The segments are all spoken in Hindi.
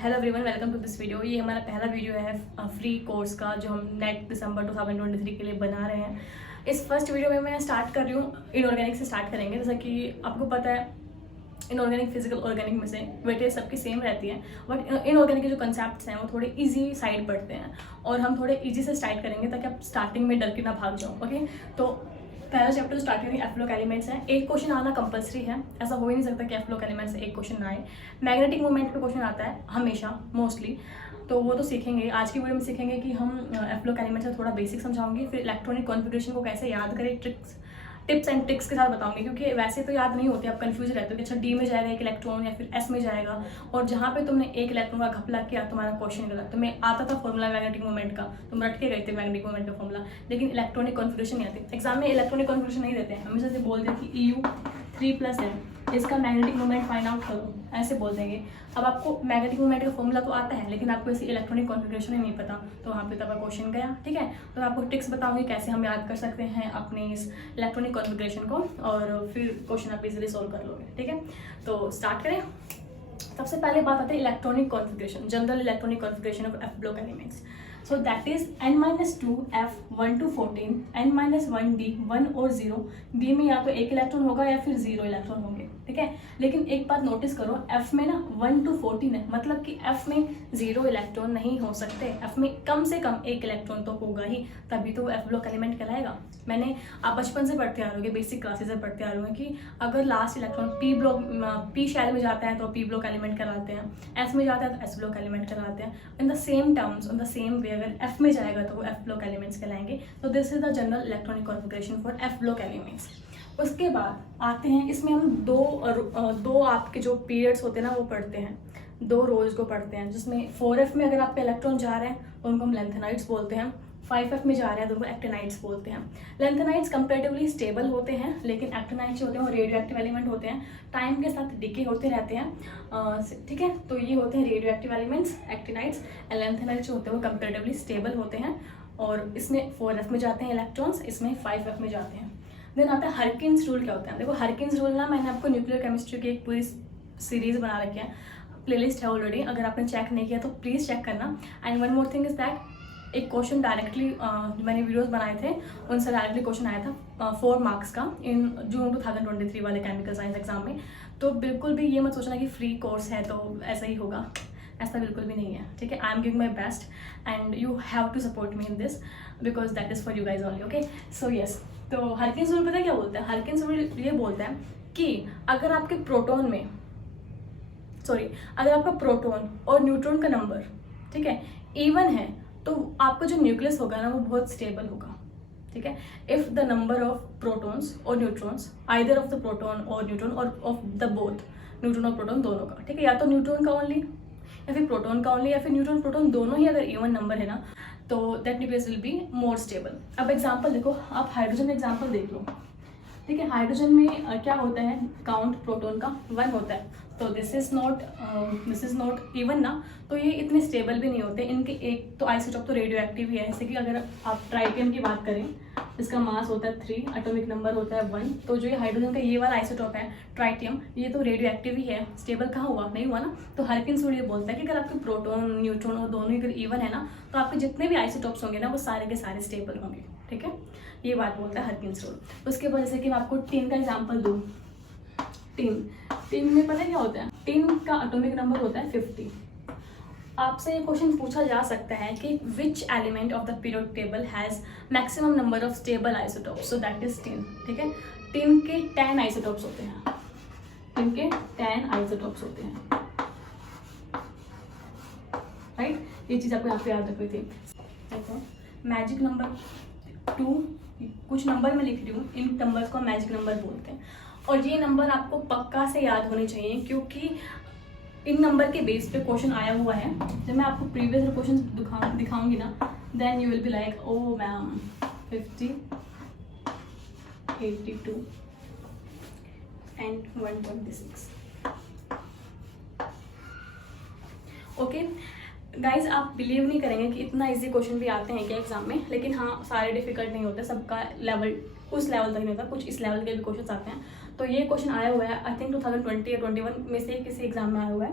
Hello everyone, welcome to this video. ये हमारा पहला वीडियो है फ्री कोर्स का जो हम नेट दिसंबर 2023 के लिए बना रहे हैं। इस फर्स्ट वीडियो में मैं स्टार्ट कर रही हूँ इनऑर्गेनिक से स्टार्ट करेंगे। जैसा कि आपको पता है इनऑर्गेनिक फिजिकल ऑर्गेनिक में से वेटेज सबकी सेम रहती है, बट इनऑर्गेनिक के जो कंसेप्ट्स हैं वो थोड़े इजी साइड पड़ते हैं और हम थोड़े इजी से स्टार्ट करेंगे ताकि आप स्टार्टिंग में डर के ना भाग जाओ। ओके, तो पहला चैप्टर स्टार्ट करेंगे एफ्लोक एलिमेंट्स है। एक क्वेश्चन आना कंपलसरी है, ऐसा हो ही नहीं सकता कि एफ्लोक एलिमेंट्स से एक क्वेश्चन ना आए। मैग्नेटिक मूवमेंट पे क्वेश्चन आता है हमेशा मोस्टली, तो वो तो सीखेंगे। आज की वीडियो में सीखेंगे कि हम एफ्लोक एलिमेंट्स से थोड़ा बेसिक समझाऊंगी, फिर इलेक्ट्रॉनिक कॉन्फ़िगरेशन को कैसे याद करें, टिप्स एंड ट्रिक्स के साथ बताऊंगी, क्योंकि वैसे तो याद नहीं होती, आप कंफ्यूज रहते हो कि अच्छा डी में जाएगा एक इलेक्ट्रॉन या फिर एस में जाएगा, और जहाँ पे तुमने एक इलेक्ट्रॉन का घपला किया तुम्हारा क्वेश्चन गलत। तुम्हें आता था फॉर्मूला मैग्नेटिक मूवमेंट का, तुम रट के गए थे मैग्नेटिक मूवमेंट का फॉर्मूला, लेकिन इलेक्ट्रॉनिक कॉन्फ़िगरेशन नहीं आती। एग्जाम में इलेक्ट्रॉनिक कॉन्फ़िगरेशन नहीं देते हैं, हमेशा से बोलते हैं कि EU 3+ है, इसका मैग्नेटिक मूवमेंट फाइंड आउट करो, ऐसे बोल देंगे। अब आपको मैग्नेटिक मूवमेंट का फॉर्मूला तो आता है, लेकिन आपको ऐसी इलेक्ट्रॉनिक कॉन्फ़िगरेशन ही नहीं पता, तो वहाँ पे तब क्वेश्चन गया। ठीक है, तो मैं आपको ट्रिक्स बताऊंगी कैसे हम याद कर सकते हैं अपने इस इलेक्ट्रॉनिक कॉन्फ़िगरेशन को, और फिर क्वेश्चन आप इजीली सॉल्व कर लोगे। ठीक है, तो स्टार्ट करें। सबसे पहले बात आती है electronic configuration, general electronic configuration of F block elements. So that is n-2 f 1 to 14 n-1 d 1 और 0। d में या तो एक इलेक्ट्रॉन होगा या फिर 0 इलेक्ट्रॉन होंगे। ठीक है, लेकिन एक बात नोटिस करो, f में ना 1 to 14 है, मतलब कि f में 0 इलेक्ट्रॉन नहीं हो सकते। f में कम से कम एक इलेक्ट्रॉन तो होगा ही, तभी तो वो एफ ब्लॉक एलिमेंट कहलाएगा। मैंने आप बचपन से पढ़ते आ रहे होंगे, बेसिक क्लासेस से पढ़ते आ रहे होंगे कि अगर लास्ट इलेक्ट्रॉन पी शेल में जाता है तो पी ब्लॉक एलिमेंट कहलाते हैं, एस में जाता है तो एस ब्लॉक एलिमेंट कहलाते हैं। In the same terms, in the same way, अगर एफ में जाएगा तो वो एफ ब्लॉक एलिमेंट्स कहलाएंगे। तो this is the general electronic configuration for F block elements. उसके बाद आते हैं, इसमें हम दो आपके जो पीरियड्स होते हैं ना वो पढ़ते हैं, 2 रोज को पढ़ते हैं, जिसमें 4f में अगर आपके इलेक्ट्रॉन जा रहे हैं तो उनको हम लेंथेनाइड्स बोलते हैं, 5f में जा रहे हैं तो उनको एक्टिनाइड्स बोलते हैं। लेंथेनाइड्स कंपैरेटिवली स्टेबल होते हैं, लेकिन एक्टिनाइड्स जो होते हैं वो रेडियो एक्टिव एलिमेंट होते हैं, टाइम के साथ डिके होते रहते हैं। ठीक है, तो ये होते हैं radio active elements actinides, and lanthanides जो होते हैं वो कंपैरेटिवली स्टेबल होते हैं, और इसमें 4f में जाते हैं इलेक्ट्रॉन्स, इसमें 5f में जाते हैं। देन आता है हरकिन्स रूल। क्या होता है? देखो हरकिन्स रूल ना, मैंने आपको न्यूक्लियर केमिस्ट्री की एक पूरी सीरीज बना रखी है, प्लेलिस्ट है ऑलरेडी, अगर आपने चेक नहीं किया तो प्लीज़ चेक करना। And one more thing is that, एक क्वेश्चन डायरेक्टली मैंने वीडियोस बनाए थे, उनसे डायरेक्टली क्वेश्चन आया था 4 मार्क्स का इन जून 2023 वाले केमिकल साइंस एग्जाम में। तो बिल्कुल भी ये मत सोचना कि फ्री कोर्स है तो ऐसा ही होगा, ऐसा बिल्कुल भी नहीं है। ठीक है, I am giving my best and you have to support me in this because that is for you guys only. Okay, so yes, तो हरकिन्स रूल पता है क्या बोलता है? हरकिन्स रूल ये बोलता है कि अगर आपके प्रोटॉन में अगर आपका प्रोटॉन और न्यूट्रॉन का नंबर, ठीक है, इवन है, तो आपका जो न्यूक्लियस होगा ना वो बहुत स्टेबल होगा। ठीक है, if the number of protons और neutrons, either of the proton और न्यूट्रॉन और ऑफ द बोथ, न्यूट्रॉन और प्रोटॉन दोनों का, ठीक है, या तो न्यूट्रॉन का ओनली या फिर प्रोटॉन का ओनली, या फिर न्यूट्रॉन प्रोटॉन दोनों ही अगर इवन नंबर है ना, तो that nucleus will be more stable. अब एग्जाम्पल देखो, आप हाइड्रोजन एग्जाम्पल देख लो। ठीक है, हाइड्रोजन में क्या होता है, काउंट प्रोटॉन का 1 होता है, तो दिस इज नॉट इवन ना, तो ये इतने स्टेबल भी नहीं होते। इनके एक तो आइसोटॉप तो रेडियो एक्टिव ही है, जैसे कि अगर आप ट्राइटियम की बात करें, इसका मास होता है 3, एटॉमिक नंबर होता है 1, तो जो ये हाइड्रोजन का ये वाला आइसोटॉप है ट्राइटियम, ये तो रेडियो एक्टिव ही है, स्टेबल कहाँ हुआ, नहीं हुआ ना। तो हरकिन्स रूल ये बोलता है कि अगर आपके प्रोटॉन न्यूट्रॉन और दोनों अगर इवन है ना, तो आपके जितने भी आइसोटॉप्स होंगे ना वो सारे के सारे स्टेबल होंगे। ठीक है, ये बात बोलता है हरकिन्स रूल। उसके बाद जैसे कि मैं आपको टिन का एग्जाम्पल दूँ, टिन में पता है क्या होता है? टिन का एटॉमिक नंबर होता है 50। आपसे ये क्वेश्चन पूछा जा सकता है कि which element of the periodic table has maximum number of stable isotopes, so that is tin. ठीक है, टिन के 10 आइसोटॉप्स होते हैं, टिन के 10 आइसोटॉप्स होते हैं, राइट। ये चीज़ आपको यहाँ पे याद रखनी थी। देखो मैजिक नंबर 2, कुछ नंबर मैं लिख रही हूँ, इन नंबर्स को मैजिक नंबर बोलते हैं, और ये नंबर आपको पक्का से याद होने चाहिए, क्योंकि इन नंबर के बेस पे क्वेश्चन आया हुआ है। जब मैं आपको प्रीवियस क्वेश्चन दिखाऊंगी ना, then you will be like oh ma'am 50, 82 and 126। Okay guys, आप बिलीव नहीं करेंगे कि इतना इजी क्वेश्चन भी आते हैं क्या एग्जाम में, लेकिन हाँ सारे डिफिकल्ट नहीं होते, सबका लेवल उस लेवल तक नहीं होता, कुछ इस लेवल के भी क्वेश्चन आते हैं। तो ये क्वेश्चन आया हुआ है आई थिंक 2020 या 21 में से किसी एग्जाम में आया हुआ है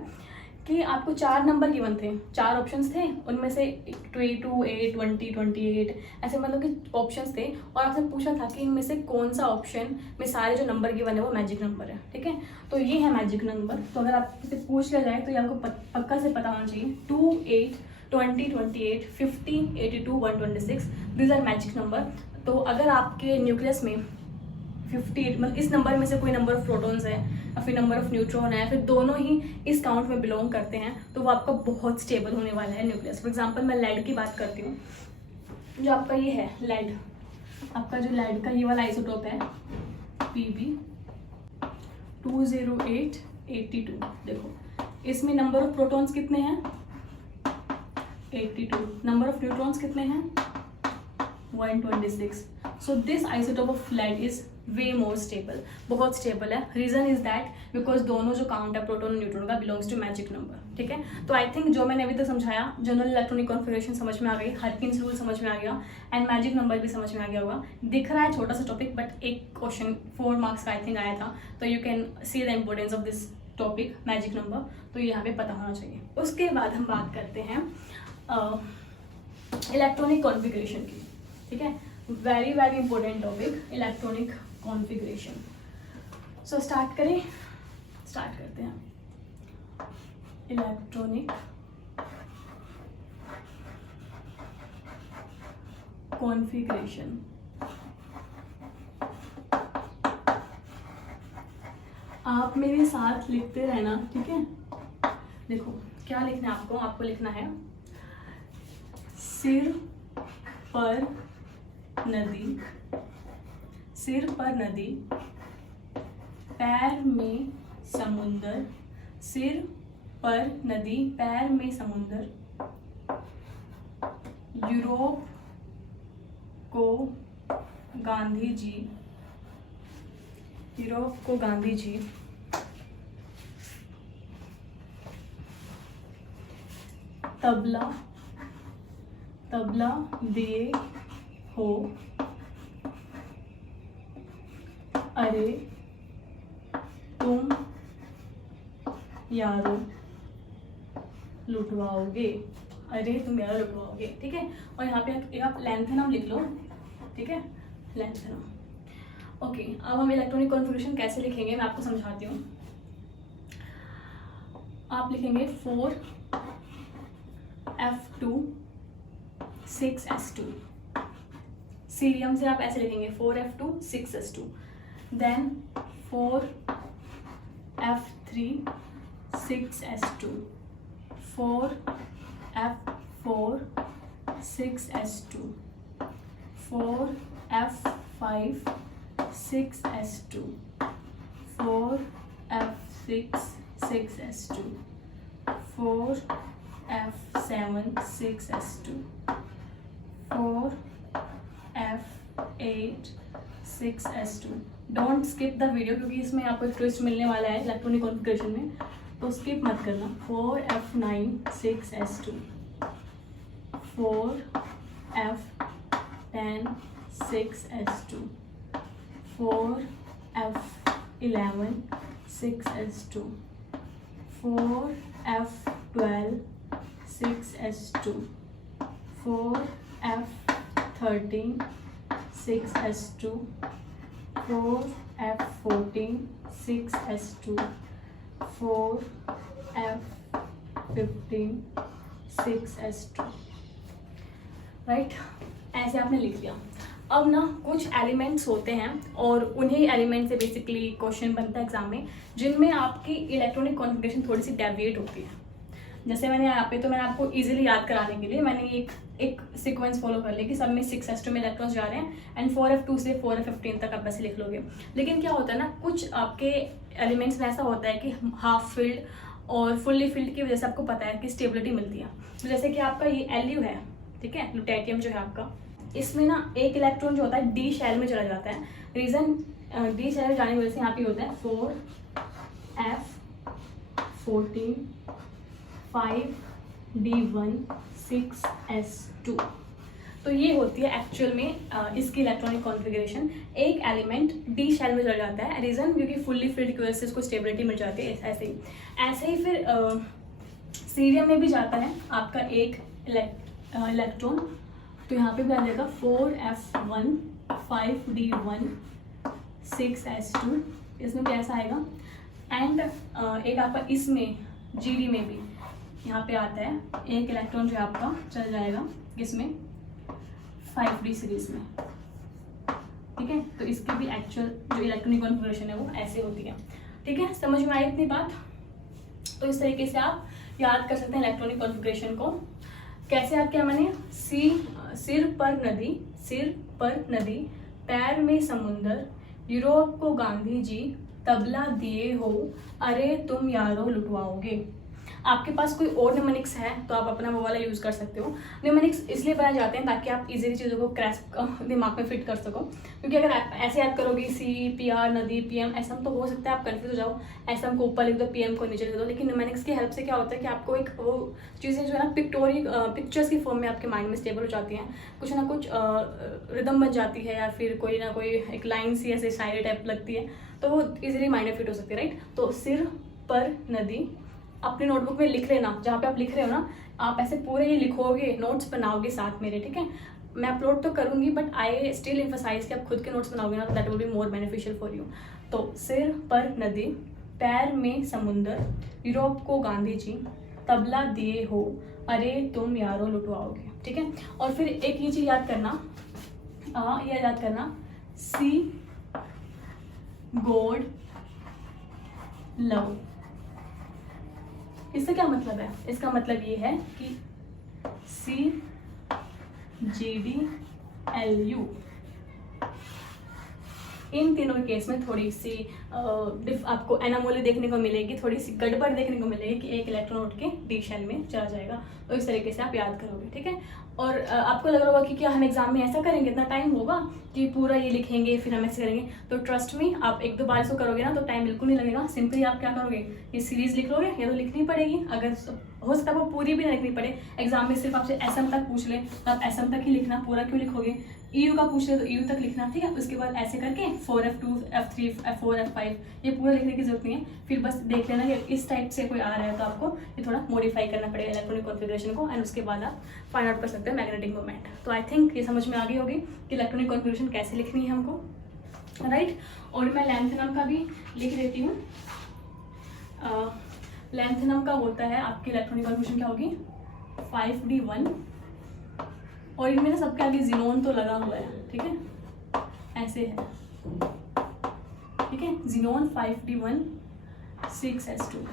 कि आपको 4 नंबर गिवन थे, 4 ऑप्शंस थे, उनमें से 22, 8, 20, 28 ऐसे मतलब कि ऑप्शंस थे, और आपसे पूछा था कि इनमें से कौन सा ऑप्शन में सारे जो नंबर गिवन है वो मैजिक नंबर है, ठीक है। तो ये है मैजिक नंबर। तो अगर आपसे पूछ लिया जाए तो ये आपको पक्का से पता होना चाहिए, 2, 8, 20, 28, 50, 82, 126 दीज आर मैजिक नंबर। तो अगर आपके न्यूक्लियस में 58 मतलब इस नंबर में से कोई नंबर ऑफ प्रोटॉन्स है या फिर नंबर ऑफ न्यूट्रॉन है, फिर दोनों ही इस काउंट में बिलोंग करते हैं, तो वो आपका बहुत स्टेबल होने वाला है न्यूक्लियस। फॉर एग्जांपल मैं लेड की बात करती हूँ, जो आपका ये है लेड, आपका जो लेड का ये वाला आइसोटोप है Pb 20882, देखो इसमें नंबर ऑफ प्रोटॉन्स कितने हैं 82, नंबर ऑफ न्यूट्रॉन्स कितने हैं 126। So this isotope of lead is way more stable, बहुत स्टेबल है। रीजन इज दैट बिकॉज दोनों जो काउंट है प्रोटॉन और न्यूट्रॉन का बिलोंग्स टू मैजिक नंबर, ठीक है। तो आई थिंक जो मैंने अभी तक समझाया, जनरल इलेक्ट्रॉनिक कॉन्फिगरेशन समझ में आ गई, हरकिन्स रूल समझ में आ गया, एंड मैजिक नंबर भी समझ में आ गया होगा। दिख रहा है छोटा सा टॉपिक, बट एक क्वेश्चन 4 मार्क्स का आई थिंक आया था, तो you can see the importance of this topic magic number, तो ये यहाँ पे पता होना चाहिए। उसके बाद हम बात करते हैं इलेक्ट्रॉनिक कॉन्फिगरेशन की, ठीक है। Very very important topic electronic configuration. So start करते हैं इलेक्ट्रॉनिक कॉन्फिगरेशन। आप मेरे साथ लिखते रहना, ठीक है। देखो क्या लिखना है आपको लिखना है सिर पर नदी, सिर पर नदी, पैर में समुंदर, सिर पर नदी पैर में समुंदर, यूरोप को गांधी जी, तबला दिए हो, अरे तुम यारो लुटवाओगे, ठीक है। और यहाँ पे आप लैंथनम लिख लो, ठीक है, लैंथनम। ओके, अब हम इलेक्ट्रॉनिक कॉन्फिगरेशन कैसे लिखेंगे मैं आपको समझाती हूँ। आप लिखेंगे 4F2 6S2, सीरियम से आप ऐसे लिखेंगे 4F2 6S2, then 4F3 6S2, 4F4 6S2, 4F5 6S2, 4F6 6S2, 4F7 6S2, 4F8 6S2। Don't skip the video क्योंकि इसमें आपको एक ट्विस्ट मिलने वाला है इलेक्ट्रॉनिक कॉन्फिगरेशन में, तो स्किप मत करना। 4F9 6S2, 4F10 6S2, 4F11 6S2, 4F12 6S2, 4F13 6S2, 4F14 6S2, 4F15 6S2, right. ऐसे आपने लिख लिया। अब ना कुछ एलिमेंट्स होते हैं और उन्हीं एलिमेंट से बेसिकली क्वेश्चन बनता है एग्जाम में, जिनमें आपकी इलेक्ट्रॉनिक कॉन्फिगरेशन थोड़ी सी डेविएट होती है। जैसे मैंने यहाँ पे, तो मैंने आपको इजीली याद कराने के लिए मैंने एक सीक्वेंस फॉलो कर लिया कि सब में 6S2 में इलेक्ट्रॉन्स जा रहे हैं, एंड 4F2 से 4F15 तक आप ऐसे लिख लोगे। लेकिन क्या होता है ना, कुछ आपके एलिमेंट्स में ऐसा होता है कि हाफ फील्ड और फुल्ली फील्ड की वजह से आपको पता है कि स्टेबिलिटी मिलती है। तो जैसे कि आपका ये Lu है, ठीक है, लुटेटियम जो है आपका, इसमें ना एक इलेक्ट्रॉन जो होता है डी शेल में चला जाता है। रीजन डी शेल में जाने की वजह से यहाँ पे होता है 4F14 5D1 6S2। तो ये होती है एक्चुअल में इसकी इलेक्ट्रॉनिक कॉन्फिगरेशन। एक एलिमेंट डी शेल में चला जाता है, रीजन क्योंकि फुल्ली फिल्ड की वजह से इसको स्टेबिलिटी मिल जाती है। ऐसे ही फिर सीरियम में भी जाता है आपका एक इलेक्ट्रॉन, तो यहाँ पे भी आ जाएगा 4f1 5d1 6s2, इसमें भी ऐसा आएगा। एंड एक आपका इसमें GD में भी यहाँ पे आता है एक इलेक्ट्रॉन जो है आपका चल जाएगा इसमें 5d सीरीज में, ठीक है। तो इसकी भी एक्चुअल जो इलेक्ट्रॉनिक कॉन्फ़िगरेशन है वो ऐसे होती है, ठीक है। समझ में आई इतनी बात? तो इस तरीके से आप याद कर सकते हैं इलेक्ट्रॉनिक कॉन्फ़िगरेशन को। कैसे याद किया मैंने? सिर पर नदी, पैर में समुंदर, यूरोप को गांधी जी, तबला दिए हो, अरे तुम यारों लुटवाओगे। आपके पास कोई और निमोनिक्स है तो आप अपना वो वाला यूज़ कर सकते हो। निमोनिक्स इसलिए बनाए जाते हैं ताकि आप इजीली चीज़ों को दिमाग में फिट कर सको, क्योंकि अगर आप ऐसे याद करोगे CPR नदी PM ऐसा तो हो सकता है आप कन्फ्यूज हो जाओ, ऐसा को ऊपर लिख दो PM को नीचे लिख दो। लेकिन निमोनिक्स की हेल्प से क्या होता है कि आपको एक वो चीज़ें जो है ना पिक्चर्स की फॉर्म में आपके माइंड में स्टेबल हो जाती हैं, कुछ ना कुछ रिदम बन जाती है, या फिर कोई ना कोई एक लाइन सी ऐसे शायरी टाइप लगती है, तो वो इजीली माइंड में फिट हो सकती है, राइट। तो सिर पर नदी अपने नोटबुक में लिख लेना, जहाँ पे आप लिख रहे हो ना आप ऐसे पूरे ही लिखोगे, नोट्स बनाओगे साथ मेरे, ठीक है। मैं अपलोड तो करूँगी बट आई स्टिल एम्फसाइज कि आप खुद के नोट्स बनाओगे ना तो that will be more beneficial for you. तो सिर पर नदी, पैर में समुंदर, यूरोप को गांधी जी, तबला दिए हो, अरे तुम यारों लुटवाओगे, ठीक है। और फिर एक ये चीज़ याद करना, ये याद करना, सी गॉड लव। इसका क्या मतलब है? इसका मतलब ये है कि CGDLU, इन तीनों के केस में थोड़ी सी आपको एनामोली देखने को मिलेगी, थोड़ी सी गड़बड़ देखने को मिलेगी कि एक इलेक्ट्रॉन उठ के D शेल में चला जाएगा। तो इस तरीके से आप याद करोगे, ठीक है। और आपको लग रहा होगा कि क्या हम एग्जाम में ऐसा करेंगे, इतना टाइम होगा कि पूरा ये लिखेंगे फिर हम ऐसे करेंगे? तो ट्रस्ट मी, आप 1-2 बार इसको करोगे ना तो टाइम बिल्कुल नहीं लगेगा। सिंपली आप क्या करोगे, ये सीरीज लिख लोगे, या तो लिखनी पड़ेगी, अगर हो सकता है वो पूरी भी ना लिखनी पड़े, एग्जाम में सिर्फ आपसे SM तक पूछ ले तो आप SM तक ही लिखना, पूरा क्यों लिखोगे। EU का पूछ ले तो EU तक लिखना, ठीक है। उसके बाद ऐसे करके 4F2 F3 F4 F5 ये पूरा लिखने की जरूरत नहीं है। फिर बस देख लेना कि इस टाइप से कोई आ रहा है तो आपको ये थोड़ा मॉडिफाई करना पड़ेगा इलेक्ट्रॉनिक कॉन्फ़िगरेशन को, एंड उसके बाद आप फाइंड आउट कर सकते हैं मैग्नेटिक मोमेंट। तो आई थिंक ये समझ में आ गई होगी कि इलेक्ट्रॉनिक कॉन्फ़िगरेशन कैसे लिखनी है हमको, राइट। और मैं लैंथनम का भी लिख देती हूँ। लैंथनम का होता है आपकी इलेक्ट्रॉनिक कॉन्फ़िगरेशन क्या होगी, 5d1, और इनमें ना सबके आगे जिनोन तो लगा हुआ है, ठीक है, ऐसे है, ठीक है। Xenon 5d1 6s2।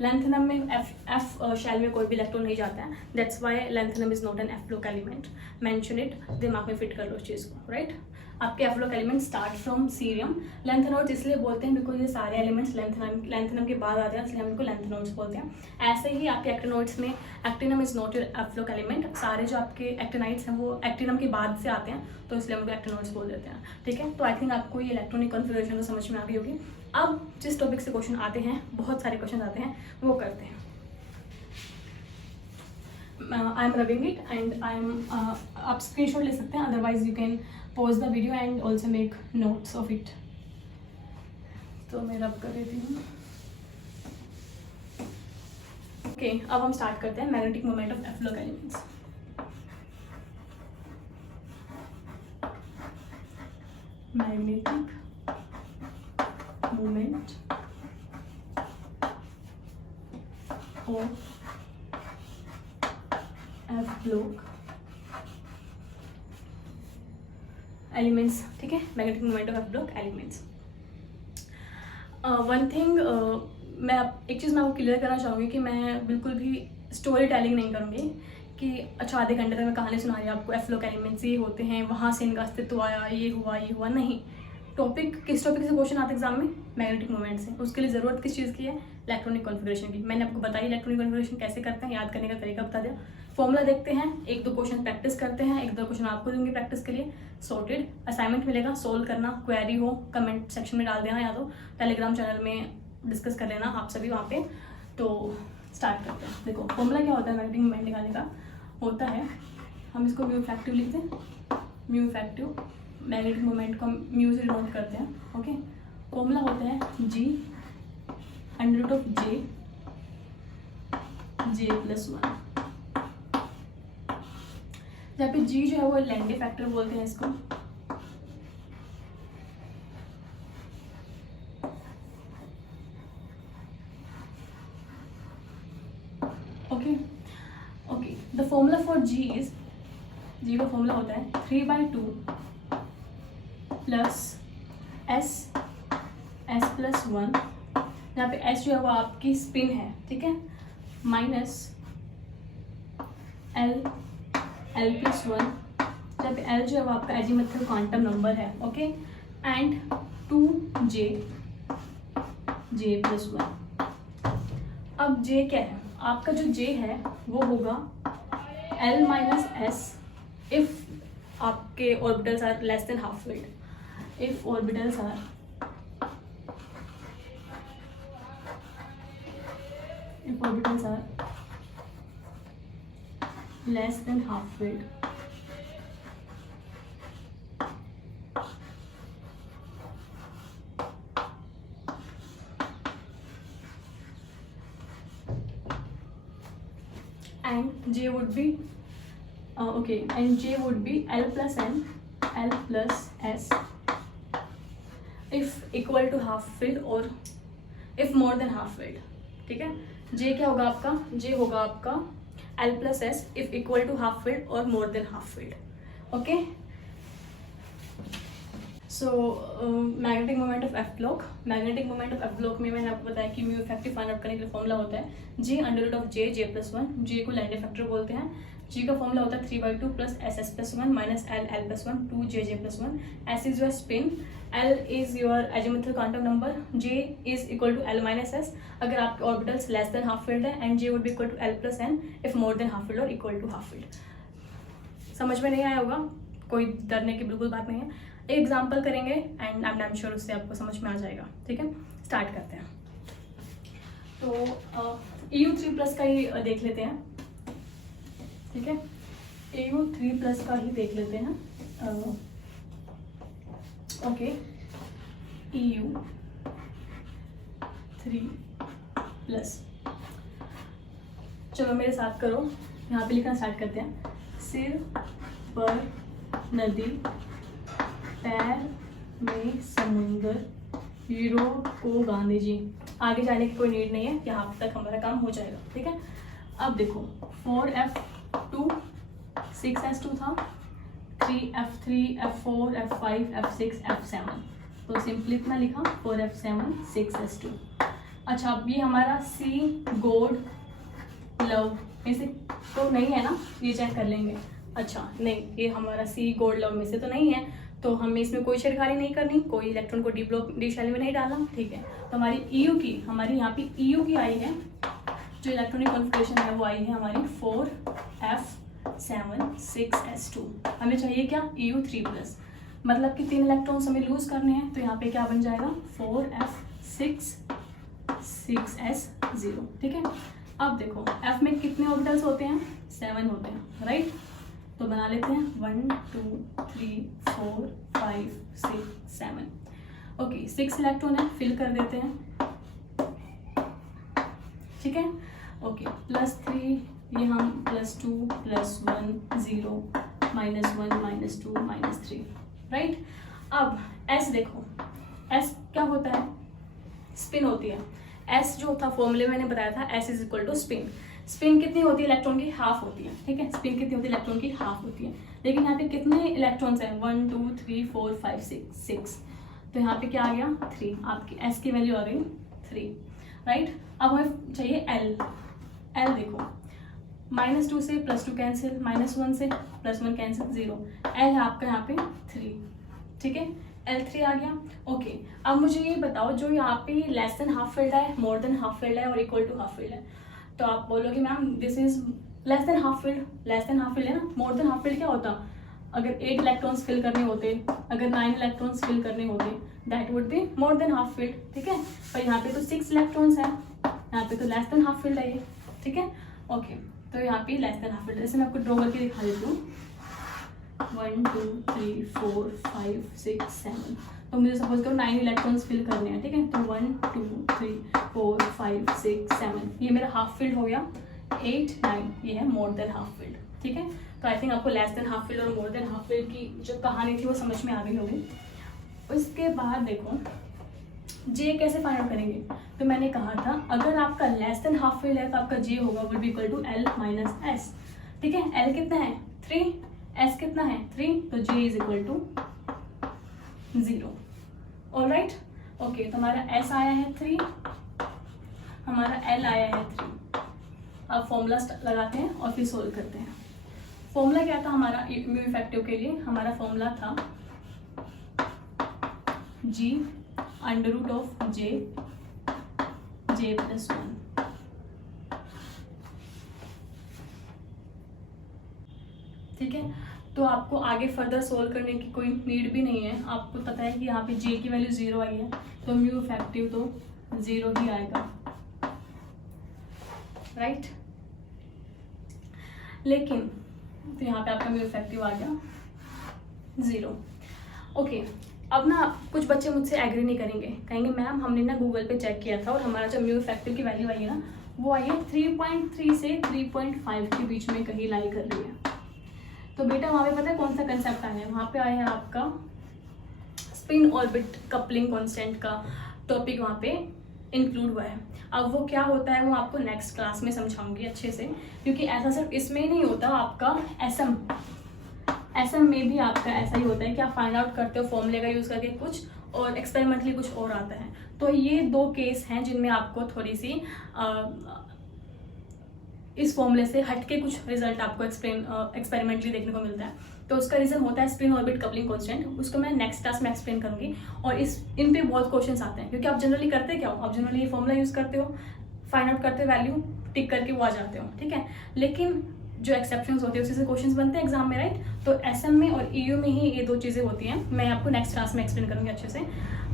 लैंथनम में F शेल में कोई भी इलेक्ट्रॉन नहीं जाता है, that's why lanthanum is not an f block element. Mention it, दिमाग में फिट कर लो उस चीज़ को, राइट। आपके एफ्लोक एलिमेंट स्टार्ट फ्रॉम सीरियम। लैंथेनोइड्स इसलिए बोलते हैं बिकॉज ये सारे एलिमेंट्स लैंथेनम के बाद आते हैं, इसलिए हम इनको लैंथेनोइड्स बोलते हैं। ऐसे ही आपके एक्टिनोइड्स में एक्टिनम इज नॉट योर एफ्लोक एलिमेंट, सारे जो आपके एक्टिनाइड्स हैं वो एक्टिनम के बाद से आते हैं, तो इसलिए हम उनको एक्टिनोइड्स बोल देते हैं, ठीक है। तो आई थिंक आपको ये इलेक्ट्रॉनिक कॉन्फ़िगरेशन तो समझ में आ गई होगी। अब जिस टॉपिक से क्वेश्चन आते हैं, बहुत सारे क्वेश्चन आते हैं, वो करते हैं। I am rubbing it and I am, आप स्क्रीनशॉट ले सकते हैं, otherwise you can pause the video and also make notes of it। तो मैं रब कर देती हूँ। ओके, अब हम स्टार्ट करते हैं magnetic moment of f block elements. Magnetic moment of f block elements, ठीक है। Magnetic moment of f block elements. One thing, मैं एक चीज़ मैं आपको क्लियर करना चाहूँगी कि मैं बिल्कुल भी स्टोरी टेलिंग नहीं करूँगी कि अच्छा आधे घंटे तक मैं कहानी सुना रही हूँ आपको, एफ्लोक एलिमेंट्स ये होते हैं, वहाँ से इनका अस्तित्व आया, ये हुआ, नहीं। टॉपिक किस टॉपिक से क्वेश्चन आते एग्जाम में, मैग्नेटिक मोमेंट से। उसके लिए ज़रूरत किस चीज़ की है, इलेक्ट्रॉनिक कॉन्फ़िगरेशन की। मैंने आपको बताई इलेक्ट्रॉनिक कॉन्फ़िगरेशन कैसे करते हैं, याद करने का तरीका बता दिया, फॉर्मूला देखते हैं, 1-2 क्वेश्चन प्रैक्टिस करते हैं, 1-2 क्वेश्चन आपको दूंगी प्रैक्टिस के लिए, सॉर्टेड। असाइनमेंट मिलेगा, सोल्व करना, क्वेरी हो कमेंट सेक्शन में डाल देना, या तो टेलीग्राम चैनल में डिस्कस कर लेना आप सभी वहाँ पे। तो स्टार्ट करते हैं। देखो फॉर्मूला क्या होता है मैग्नेटिक मोमेंट निकालने का, होता है, हम इसको म्यू इफेक्टिव लिखते हैं, म्यू इफेक्टिव, मैग्नेटिक मोमेंट को म्यू से डिनोट करते हैं, ओके। फॉर्मूला होता है G √J J+1। जहाँ पे G जो है वो लैंडे फैक्टर बोलते हैं इसको। Okay the formula for G is, G का फॉर्मूला होता है 3/2 प्लस S+1, यहाँ पे S जो है वो आपकी स्पिन है, ठीक है, माइनस L+1, जहाँ पे L जो है वो आपका एजीमुथल क्वांटम नंबर है, ओके, एंड 2J+1। अब J क्या है आपका, जो J है वो होगा L-S इफ आपके orbitals are less than half filled. If orbitals are less than half filled, and J would be and J would be L+N, L+S if equal to half filled or if more than half filled, ठीक है। J क्या होगा आपका, J होगा आपका L+S if equal to half filled or more than half filled, okay। So magnetic moment of F block, magnetic moment of F block में मैंने आपको बताया कि म्यू इफेक्टिव फाइंड आउट करने के लिए फॉर्मूला होता है G J+1, J को लैंडे फैक्टर बोलते हैं। G का फॉर्मूला होता है 3/2 plus SS+1 minus L+1 2J+1। S is your spin, L is your azimuthal quantum number, J is equal to L-S अगर आपके orbitals less than half filled है, and J would be equal to L+N if more than half filled और इक्वल टू हाफ फील्ड। समझ में नहीं आया होगा, कोई डरने की बिल्कुल बात नहीं है। एक एग्जाम्पल करेंगे एंड आई एम श्योर उससे आपको समझ में आ जाएगा, ठीक है। स्टार्ट करते हैं। तो EU3+ का ही देख लेते हैं, ठीक है, EU3+ का ही देख लेते हैं। ओके, EU3+, चलो मेरे साथ करो, यहाँ पे लिखना स्टार्ट करते हैं। सिर पर नदी, पैर में समुंदर, यूरोप को गांधी जी। आगे जाने की कोई नीड नहीं है, यहाँ तक हमारा काम हो जाएगा, ठीक है। अब देखो 4F2 6S2 था, 3F3 F4 F5 F6 F7, तो सिंपली इतना लिखा 4F7 6S2। अच्छा, अब ये हमारा सी गोड लव में से तो नहीं है ना, ये चेक कर लेंगे। अच्छा नहीं, ये हमारा सी गोल्ड लव में से तो नहीं है, तो हमें इसमें कोई छेड़खानी नहीं करनी, कोई इलेक्ट्रॉन को डी ब्लॉक डी शेल में नहीं डालना, ठीक है। तो हमारी EU की, हमारी यहाँ पे EU की आई है, जो इलेक्ट्रॉनिक कॉन्फ़िगरेशन है वो आई है हमारी 4F7 6S2। हमें चाहिए क्या, EU3+, मतलब कि 3 इलेक्ट्रॉन्स हमें लूज करने हैं, तो यहाँ पे क्या बन जाएगा 4F6 6S0, ठीक है। अब देखो F में कितने ऑर्बिटल्स होते हैं, 7 होते हैं, राइट। तो बना लेते हैं 1 2 3 4 5 6 7। ओके, 6 इलेक्ट्रॉन है, फिल कर देते हैं, ठीक है। ओके, +3 ये हम +2 +1 0 -1 -2 -3, राइट। अब S देखो, S क्या होता है, स्पिन होती है। S जो था फॉर्मूले मैंने बताया था, S is equal to spin. Spin कितनी होती है, इलेक्ट्रॉन की हाफ होती है, ठीक है। स्पिन कितनी होती है, इलेक्ट्रॉन की हाफ होती है। लेकिन यहाँ पे कितने इलेक्ट्रॉन्स हैं, 1 2 3 4 5 6, तो यहाँ पे क्या आ गया 3, आपकी S की वैल्यू आ गई 3, राइट। अब हमें चाहिए L देखो, -2 से +2 कैंसिल, -1 से +1 कैंसिल, 0। L है आपका यहाँ पे 3, ठीक है, L3 आ गया। ओके, अब मुझे ये बताओ, जो यहाँ पे लेस देन हाफ फील्ड है, मोर देन हाफ फील्ड है और इक्वल टू हाफ फील्ड है, तो आप बोलोगे ma'am this is less than half field, less than half filled है ना। मोर देन हाफ फील्ड क्या होता, अगर 8 इलेक्ट्रॉन्स फिल करने होते, अगर 9 इलेक्ट्रॉन्स फिल करने होते, that would be more than half field, ठीक है। पर यहाँ पे तो 6 इलेक्ट्रॉन्स हैं, यहाँ पे तो लेस देन हाफ फील्ड है ये, ठीक है। ओके, तो यहाँ पे लेस देन हाफ फील्ड, जैसे मैं आपको ड्रॉ करके दिखा देती हूँ, 1 2 3 4 5 6 7, तो मुझे सपोज करो 9 इलेक्ट्रॉन्स फिल करने हैं, ठीक है। तो 1 2 3 4 5 6 7, ये मेरा हाफ फील्ड हो गया, 8, 9, ये है मोर देन हाफ फील्ड, ठीक है। तो आई थिंक आपको लेस देन हाफ फील्ड और मोर देन हाफ फील्ड की जो कहानी थी वो समझ में आ गई होगी। उसके बाद देखो जे कैसे फाइंड आउट करेंगे, तो मैंने कहा था अगर आपका लेस देन हाफ फील्ड है तो आपका जे होगा will be equal to L minus S, ठीक है। एल कितना है 3, एस कितना है 3, तो J is equal to 0। Alright, okay, तो हमारा एस आया है 3, हमारा एल आया है 3। अब फॉर्मूला लगाते हैं और फिर सोल्व करते हैं। फॉर्मूला क्या था हमारा म्यू इफेक्टिव के लिए, हमारा फॉर्मूला था G under root of J plus 1, ठीक है। तो आपको आगे फर्दर सोल्व करने की कोई नीड भी नहीं है, आपको पता है कि यहाँ पे जे की वैल्यू 0 आई है तो म्यू इफेक्टिव तो 0 ही आएगा, राइट। लेकिन तो यहाँ पे आपका म्यू इफेक्टिव आ गया 0। ओके, अब ना कुछ बच्चे मुझसे एग्री नहीं करेंगे, कहेंगे मैम हमने ना गूगल पे चेक किया था और हमारा जो म्यू इफेक्टिव की वैल्यू आई है ना वो आई है 3.3 से 3.5 के बीच में कहीं लाई कर रही है। तो बेटा वहाँ पे पता है कौन सा कंसेप्ट आया है, वहाँ पे आया है आपका स्पिन ऑर्बिट कपलिंग कांस्टेंट का टॉपिक वहाँ पे इंक्लूड हुआ है। अब वो क्या होता है वो आपको नेक्स्ट क्लास में समझाऊंगी अच्छे से, क्योंकि ऐसा सिर्फ इसमें ही नहीं होता, आपका एसएम में भी आपका ऐसा ही होता है कि आप फाइंड आउट करते हो फॉर्मूले का यूज़ करके कुछ और एक्सपेरिमेंटली कुछ और आता है। तो ये 2 केस हैं जिनमें आपको थोड़ी सी इस फॉर्मूले से हटके कुछ रिजल्ट आपको एक्सपेरिमेंटली देखने को मिलता है। तो उसका रीज़न होता है स्पिन ऑर्बिट कपलिंग कांस्टेंट, उसको मैं नेक्स्ट क्लास में एक्सप्लेन करूंगी। और इन पे बहुत क्वेश्चंस आते हैं, क्योंकि आप जनरली करते क्या हो, आप जनरली ये फॉर्मूला यूज़ करते हो, फाइंड आउट करते हो, वैल्यू टिक करके वो आ जाते हो, ठीक है। लेकिन जो एक्सेप्शंस होते हैं उसी से क्वेश्चंस बनते हैं एग्जाम में, राइट। तो एसएम में और ईयू में ही ये 2 चीज़ें होती हैं, मैं आपको नेक्स्ट क्लास में एक्सप्लेन करूँगी अच्छे से।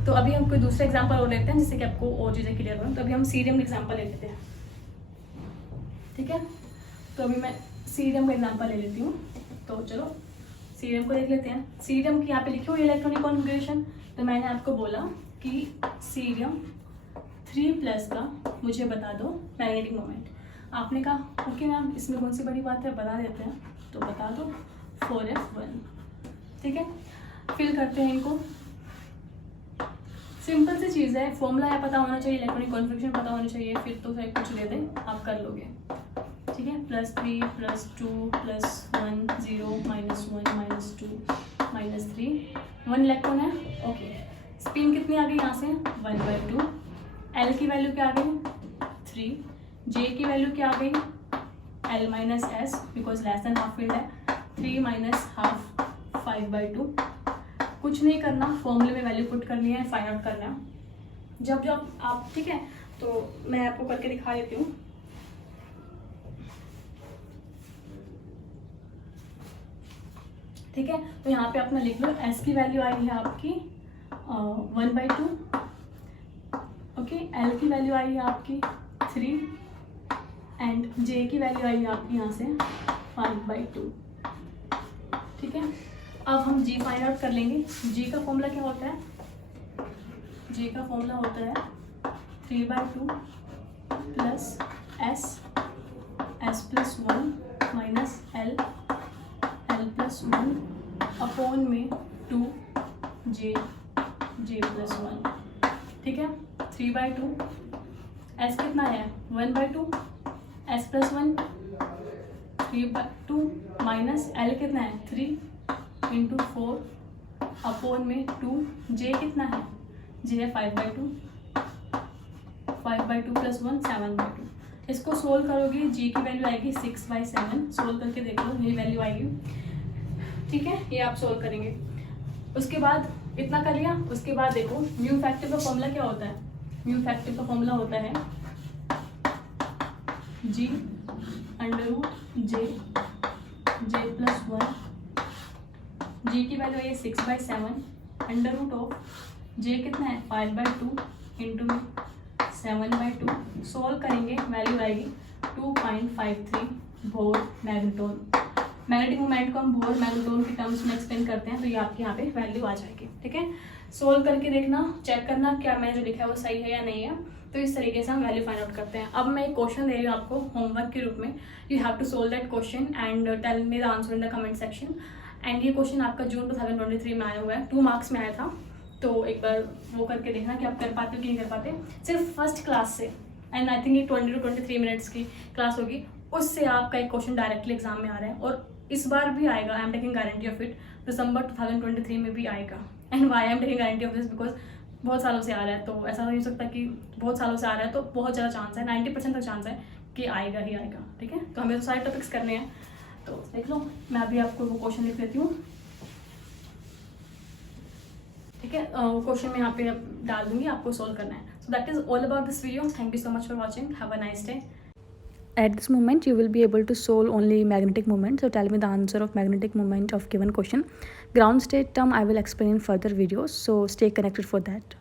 तो अभी हम कोई दूसरा एग्जाम्पल और लेते हैं जिससे कि आपको और चीज़ें क्लियर हो। तो अभी हम सीरियम का एग्जाम्पल ले लेते हैं, ठीक है। तो अभी मैं सीरियम का एग्जाम्पल ले लेती हूँ। तो चलो सीरियम को देख लेते हैं। सीरियम की यहाँ पे लिखी हुई इलेक्ट्रॉनिक कॉन्फ़िगरेशन, तो मैंने आपको बोला कि सीरियम 3+ का मुझे बता दो मैग्नेटिक मोमेंट। आपने कहा ओके मैम इसमें कौन सी बड़ी बात है, बता देते हैं। तो बता दो 4f1, ठीक है। फिल करते हैं इनको, सिंपल सी चीज़ है, फॉर्मूला है पता होना चाहिए, इलेक्ट्रॉनिक कॉन्फ़िगरेशन पता होना चाहिए, फिर तो सब कुछ दे दें आप कर लोगे, ठीक है। +3 +2 +1 0 -1 -2 -3 1 इलेक्ट्रॉन है, ओके। स्पिन कितनी आ गई यहाँ से 1/2। एल की वैल्यू क्या आ गई 3, जे की वैल्यू क्या आ गई L minus S because less than half filled है 3 माइनस हाफ 5/2। कुछ नहीं करना, फॉर्मूले में वैल्यू पुट करनी है, फाइंड आउट करना है जब आप, ठीक है। तो मैं आपको करके दिखा देती हूँ। ठीक है, तो यहाँ पे अपना लिख लो एस की वैल्यू आई है आपकी 1/2, ओके। एल की वैल्यू आई है आपकी 3 एंड जे की वैल्यू आई है आपकी यहाँ से 5/2, ठीक है। अब हम जी फाइंड आउट कर लेंगे। जी का फॉर्मूला क्या होता है, जी का फॉर्मूला होता है 3/2 plus S plus 1 minus L plus 1 upon में 2 जे प्लस 1, ठीक है। 3/2 एस कितना है 1/2, एस प्लस 1 3/2 माइनस एल कितना है 3 इंटू 4 अपॉन में 2, जे कितना है, जे है 5/2 प्लस 1 7/2। इसको सोल्व करोगे जी की वैल्यू आएगी 6/7, सोल्व करके देख लो ये वैल्यू आएगी, ठीक है। ये आप सोल्व करेंगे। उसके बाद इतना कर लिया, उसके बाद देखो म्यू फैक्टर का फॉर्मूला क्या होता है, म्यू फैक्टर का फॉर्मूला होता है जी अंडर रूट जे प्लस 1, जी की वैल्यू है 6/7 अंडर रूट ऑफ जे कितना है 5/2 इंटू 7/2। सोल्व करेंगे वैल्यू आएगी 2.53 वोल्ट मैग्नेटॉन। मैग्नेटिक मोमेंट को हम बोर मैग्नेटोन के टर्म्स में एक्सप्लेन करते हैं, तो ये आपकी यहाँ पे वैल्यू आ जाएगी। ठीक है, सोल्व करके देखना, चेक करना क्या मैंने जो लिखा है वो सही है या नहीं है। तो इस तरीके से हम वैल्यू फाइंड आउट करते हैं। अब मैं एक क्वेश्चन दे रही हूँ आपको होमवर्क के रूप में, you have to solve that question and tell me the answer in the comment section. And ये क्वेश्चन आपका जून 2023 में आया हुआ है, 2 मार्क्स में आया था। तो एक बार वो करके देखना कि आप कर पाते हो कि नहीं कर पाते। सिर्फ फर्स्ट क्लास से, एंड आई थिंक ये 20 to 23 मिनट्स की क्लास होगी, उससे आपका एक क्वेश्चन डायरेक्टली एग्जाम में आ रहा है और इस बार भी आएगा। I am taking guarantee of it, दिसंबर 2023 में भी आएगा। And why I am taking guarantee of this because बहुत सालों से आ रहा है, तो ऐसा नहीं हो सकता कि बहुत सालों से आ रहा है तो बहुत ज़्यादा चांस है, 90% तक चांस है कि आएगा ही आएगा। ठीक है, तो हमें तो सारे टॉपिक्स करने हैं, तो देख लो मैं अभी आपको वो क्वेश्चन लिख देती हूँ। ठीक है, वो क्वेश्चन मैं यहाँ पे डाल दूंगी, आपको सोल्व करना है। So that is all about this video. Thank you so much for watching, have a nice day. At this moment, you will be able to solve only magnetic moment. So tell me the answer of magnetic moment of given question. Ground state term I will explain in further videos. So stay connected for that.